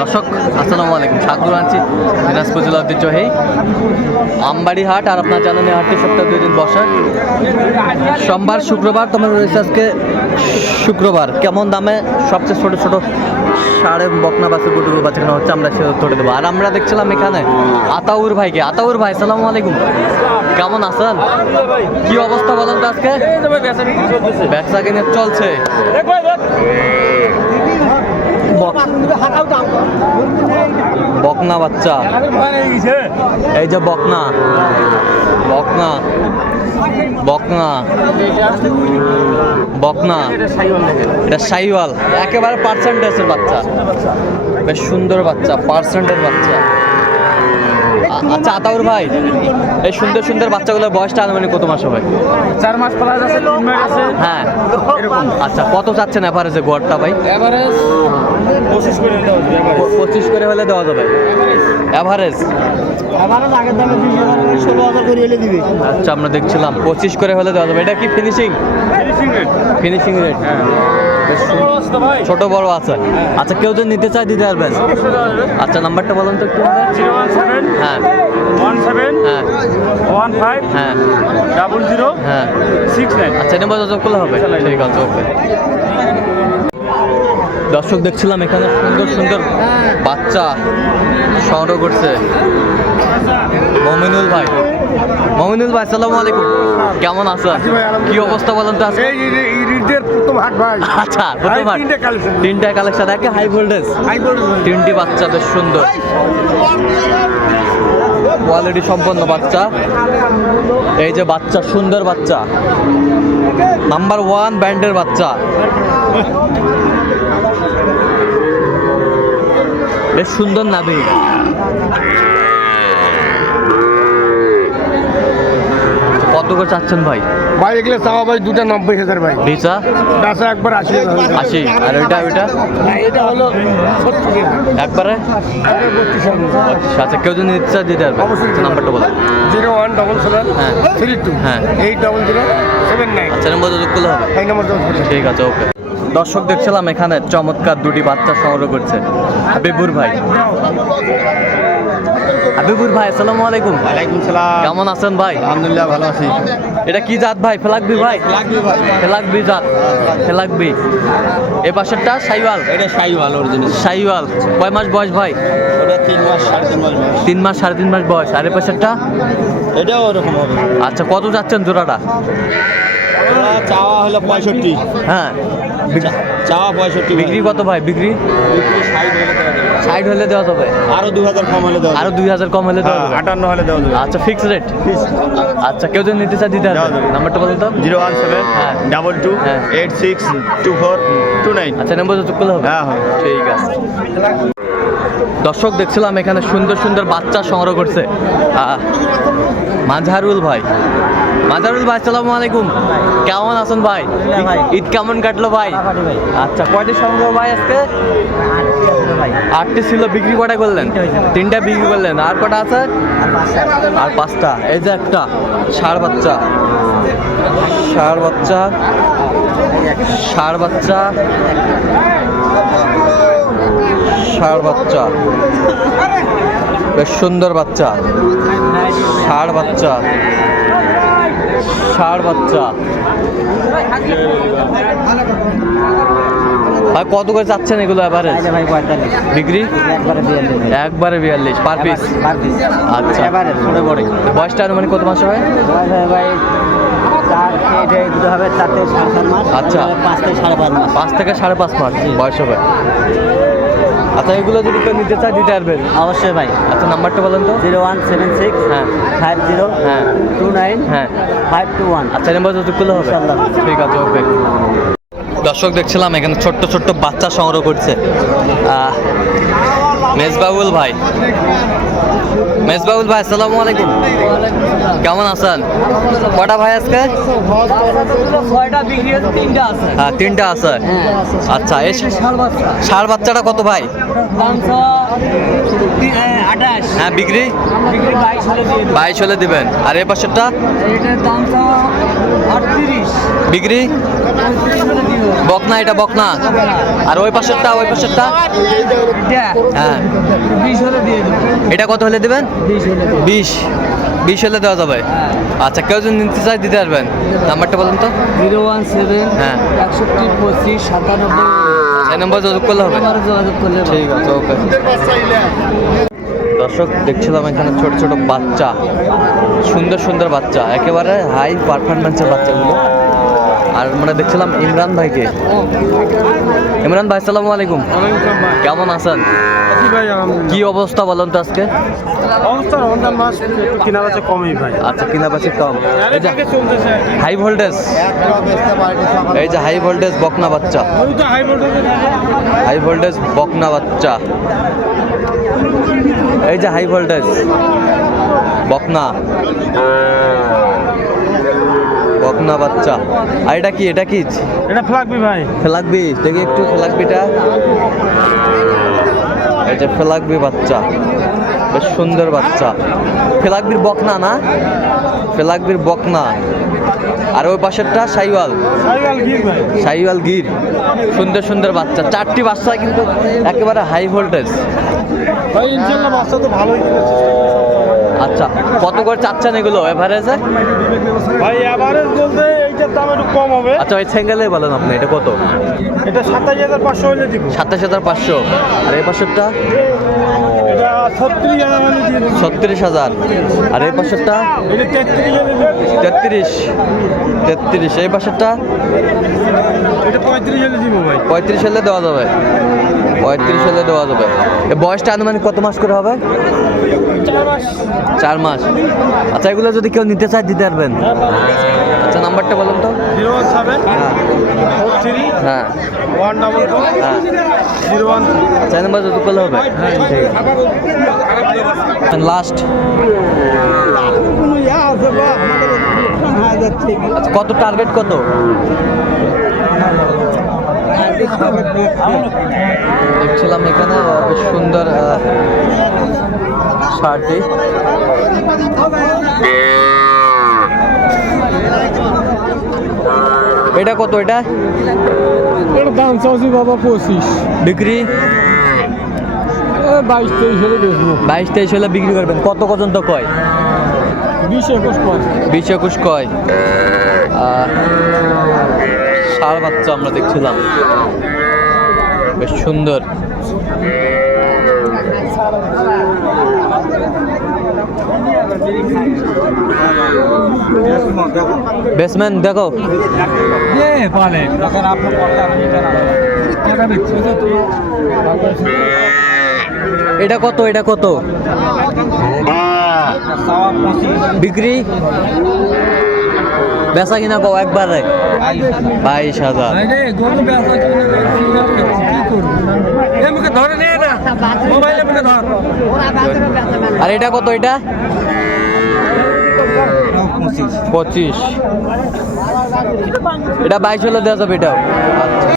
দর্শক আসসালামু আলাইকুম। স্বাগত আনছি দিনাজপুর জেলা ঐতিহ্যবাহী আমবাড়ি হাট আর আপনার জানেন এই হাটটি সপ্তাহে দুই দিন বসে। সোমবার শুক্রবার তোমার রয়েছে আজকে শুক্রবার। কেমন দামে সবচেয়ে ছোট ছোট সাড়ে বকনা বাসে গুটুগুলো বাচ্চা কেনা হচ্ছে আমরা সে ধরে দেবো। আর আমরা দেখছিলাম এখানে আতাউর ভাইকে। আতাউর ভাই সালামু আলাইকুম। কেমন আছেন? কি অবস্থা বলেন তো আজকে? ব্যবসা কিনে চলছে। বকনা বাচ্চা। এই যে বকনা। বকনা। বকনা। বকনা। এটা সাইওয়াল। একেবারে পার্সেন্টেজের বাচ্চা। বেশ সুন্দর বাচ্চা পার্সেন্টের বাচ্চা। আচ্ছা আতাউর ভাই এই সুন্দর সুন্দর বাচ্চাগুলোর বয়সটা আনুমানিক কত মাস হবে? চার মাস প্লাস আছে তিন মাস আছে। হ্যাঁ। আচ্ছা কত চাচ্ছেন অ্যাভারেজে গড়টা ভাই? এভারেজ পঁচিশ করে পঁচিশ করে হলে দেওয়া যাবে? এভারেজ আচ্ছা আমরা দেখছিলাম পঁচিশ করে হলে দেওয়া যাবে। এটা কি finishing finishing rate finishing rate ভাই ছোট বড় আছে আচ্ছা কেউ যদি নিতে চায় দিতে পারবেন। আচ্ছা নাম্বারটা বলুন তো একটু আমাদের। জিরো ওয়ান সেভেন হ্যাঁ। ওয়ান সেভেন হ্যাঁ। ওয়ান ফাইভ হ্যাঁ। ডাবল জিরো হ্যাঁ। Six nine. আচ্ছা নাম্বার যোগাযোগ করলে হবে। ঠিক আছে ওকে। দর্শক দেখছিলাম এখানে সুন্দর সুন্দর বাচ্চা সংগ্রহ করছে। মমিনুল ভাই। মমিনুল ভাই সালামু আলাইকুম। কেমন আছেন কি অবস্থা বলেন তো আজকে? এই ঈদের প্রথম হাট ভাই। আচ্ছা প্রথম হাট। তিনটে collection। তিনটা কালেকশন একে হাই ভোল্টেজ তিনটি বাচ্চা বেশ সুন্দর। কোয়ালিটি সম্পন্ন বাচ্চা। এই যে বাচ্চা সুন্দর বাচ্চা। নাম্বার ওয়ান ব্যান্ডের বাচ্চা। বেশ সুন্দর নাবি কত করে চাচ্ছেন ভাই? ভাই এগুলো চাওয়া ভাই দুটা নব্বই হাজার ভাই। ভিসা বেচা একবার আশি হয়ে। আশি। আর ওইটা ওইটা না, এটা হলো একবারে? আচ্ছা কেউ যদি চায় দিতে পারবে অবশ্যই। নাম্বারটা বলো। জিরো ওয়ান ডবল সেভেন হ্যাঁ। থ্রি টু হ্যাঁ। Eight double zero seven nine. আচ্ছা নম্বর যোগ করলে হবে। এই নম্বর ঠিক আছে ওকে। দর্শক দেখছিলাম এখানে চমৎকার দুটি বাচ্চা সংগ্রহ করছে। হাবিবুর ভাই। হাবিবুর ভাই আসসালামু আলাইকুম। ওয়ালাইকুম সালাম। কেমন আছেন ভাই? আলহামদুলিল্লাহ ভালো আছি। এটা কি জাত ভাই? ফেলাকবি ভাই? ফেলাকবি ভাই। ফেলাকবি জাত। ফেলাকবি। এ পাশেরটা সাইওয়াল? এটা সাইওয়াল অরিজিনাল সাইওয়াল। কয় মাস বয়স ভাই? ওটা তিন মাস সাড়ে তিন মাস বয়স। তিন মাস সাড়ে তিন মাস বয়স। আর এ পাশেরটা? এটাও ওরকম হবে। আচ্ছা কত যাচ্ছেন জোড়াটা? চাওয়া হলো পঁয়ষট্টি। হ্যাঁ। চাওয়া পঁয়ষট্টি বিক্রি কত ভাই? বিক্রি? ষাট হলে দেওয়া যাবে। আরও দু হাজার কম হলে দেওয়া আরও দুই হাজার কম হলে দেওয়া আটান্ন হলে দেওয়া যাবে। আচ্ছা ফিক্স রেট আচ্ছা কেউ যদি নিতে চায় দিতে হবে। নাম্বারটা বলুন তো। জিরো ওয়ান সেভেন হ্যাঁ। ডাবল টু হ্যাঁ। Eight six two four two nine. আচ্ছা নাম্বার যোগ করলে হবে। হ্যাঁ, হবে। ঠিক আছে। দর্শক দেখছিলাম এখানে সুন্দর সুন্দর বাচ্চা সংগ্রহ করছে। আহ, মাঝারুল ভাই। মাঝারুল ভাই আসসালামু আলাইকুম। কেমন আছেন ভাই? ঈদ কেমন কাটলো ভাই? আচ্ছা কয়টি সংগ্রহ ভাই আজকে? আটটি ছিল বিক্রি কটা করলেন? তিনটা বিক্রি করলেন। আর কটা আছে? আর পাঁচটা। এই যে একটা ষাড় বাচ্চা। ষাড় বাচ্চা। সার বাচ্চা। ষাড় বাচ্চা। বেশ সুন্দর বাচ্চা। ষাড় বাচ্চা। ষাড় বাচ্চা। ভাই কত করে চাচ্ছেন এগুলো এবারে ভাই পঁয়তাল্লিশ। বিক্রি? একবারে দিয়ে একবারে বিয়াল্লিশ পার পিস আচ্ছা। এবারে ছোট বড় বয়সটা মানে কত মাস হয় ভাই আচ্ছা। এটা পাঁচ থেকে সাড়ে পাঁচ মাস। পাঁচ থেকে সাড়ে পাঁচ মাস বয়স হবে। আচ্ছা এগুলো যদি কেউ নিতে চায় দিতে পারবেন। অবশ্যই ভাই। আচ্ছা নাম্বারটা বলেন তো। জিরো ওয়ান সেভেন সিক্স হ্যাঁ। ফাইভ জিরো হ্যাঁ। টু নাইন হ্যাঁ। Five two one. আচ্ছা নাম্বার যত করলে হবে। ঠিক আছে ওকে। দর্শক দেখছিলাম এখানে ছোট্ট ছোট্ট বাচ্চা সংগ্রহ করছে। মেজবাবুল ভাই। মেজবাবুল ভাই আসসালামু আলাইকুম। কেমন আছেন? কটা ভাই আজকে? তিনটা আছে। হ্যাঁ তিনটা আছে। আচ্ছা এই ষাড় বাচ্চাটা কত ভাই? হ্যাঁ বিক্রি? বাইশ হলে দিবেন। আর এই পাশেরটা? বিক্রি? বকনা এটা বকনা। আর ওই পাশেরটা ওই পাশেরটা? হ্যাঁ। এটা কত হলে দেবেন? বিশ বিশ। হলে দেওয়া যাবে? আচ্ছা কেউ যদি নিতে চায় দিতে পারবেন। নাম্বারটা বলুন তো। জিরো ওয়ান সেভেন হ্যাঁ। একষট্টি পঁচিশ সাতানব্বই এই নম্বর যোগাযোগ করলে হবে? যোগাযোগ করলে ঠিক আছে ওকে। দর্শক দেখছিলাম এখানে ছোট ছোট বাচ্চা সুন্দর সুন্দর বাচ্চা একেবারে হাই পারফরমেন্সের বাচ্চাগুলো। আর আমরা দেখছিলাম ইমরান ভাইকে। ইমরান ভাই সালামু আলাইকুম। কেমন আছেন? কি অবস্থা বলুন তো আজকে? অবস্থা রমজান মাস কিনা বেচা কমই ভাই। আচ্ছা কিনা বেশি কম হাই ভোল্টেজ এই যে হাই ভোল্টেজ বকনা বাচ্চা। হাই হাই ভোল্টেজ বকনা বাচ্চা। এই যে হাই ভোল্টেজ বকনা। বকনা বাচ্চা। আর এটা কি? এটা কি? এটা ফ্লাগবি ভাই। ফেলাকবি দেখি একটু ফেলাকবিটা এই যে ফেলাকবি বাচ্চা। বেশ সুন্দর বাচ্চা। ফেলাকবির বকনা না? ফেলাকবির বকনা। আর ওই পাশেরটা সাইওয়াল। সাইওয়াল গির সুন্দর সুন্দর বাচ্চা। চারটি বাচ্চা কিন্তু একেবারে হাই ভোল্টেজ ভাই ইনশাল্লাহ বাচ্চা তো ভালোই আচ্ছা কত করে চাচ্ছেন এগুলো এভারেজে ভাই এভারেজ বলতে এইটার দাম একটু কম হবে। আচ্ছা ওই সিঙ্গেলে বলেন আপনি এটা কত? এটা সাতাশ হাজার পাঁচশো হলে দিব। সাতাশ হাজার পাঁচশো। আর এই পাঁচশোটা ছত্রিশ হাজার দিব ছত্রিশ হাজার। আর এই পাশেরটা? তেত্রিশ তেত্রিশ। এই পাশেরটা? পঁয়ত্রিশ হলে দেওয়া যাবে। পঁয়ত্রিশ হলে দেওয়া যাবে। এ বয়সটা আনুমানিক কত মাস করে হবে? চার মাস। আচ্ছা এগুলো যদি কেউ নিতে চায় দিতে পারবেন। আচ্ছা নাম্বারটা বলুন তো। হ্যাঁ। হ্যাঁ। হ্যাঁ। চার নাম্বার যদি করলে হবে লাস্ট কত টার্গেট কত? দেখছিলাম এখানে সুন্দর শার্টটি এটা কত এটা? এর দাম চাচ্ছি বাবা পঁচিশ। বিক্রি? বাইশ তেইশ হলে বেচবো। বাইশ তেইশ হলে বিক্রি করবেন। কত পর্যন্ত কয়? বিশ একুশ পাঁচ বিশ একুশ কয়। বাচ্চা আমরা দেখছিলাম। বেশ সুন্দর। বেসম্যান দেখো। এটা কত এটা কত? বিক্রি? বেচা কিনা কও, একবারে? বাইশ হাজার। আর এটা কত, এটা? পঁচিশ। এটা বাইশ হলে দেওয়া যাবে এটাও।